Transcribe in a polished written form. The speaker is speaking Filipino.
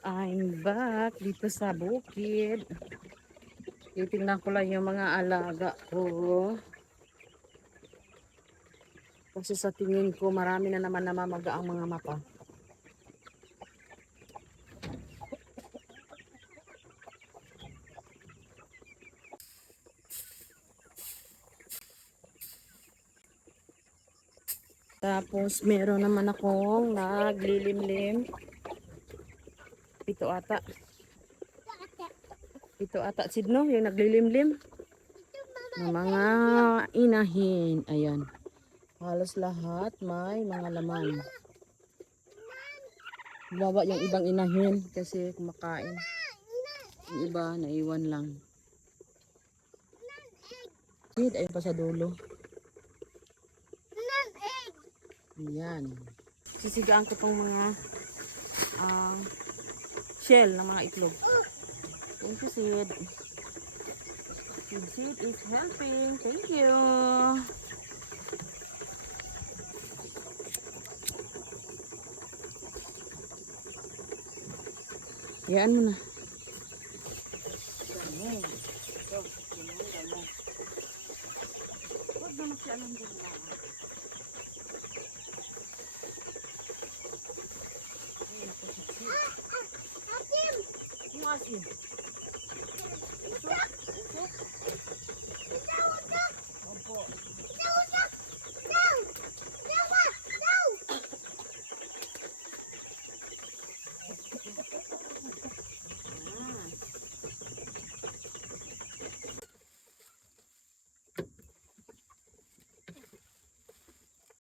I'm back dito sa bukid. Titingnan ko lang yung mga alaga ko. Kasi sa tingin ko marami na naman namamaga ang mga mata. Tapos meron naman akong naglilimlim. Ito ata. Ito ata sidno yung naglilimlim. Ng mga inahin. Ayan. Halos lahat may mga laman. Bawa yung ibang inahin kasi kumakain. Yung iba naiwan lang. Kid, ayun pa sa dulo. Ayan. Sisigaan ko tong mga shell ng mga itlog. Thank you, Sid. Sid is helping. Thank you. Yan mo na. Damo. Ito. Damo. Huwag na magsialang din na. Yung asin. Usok.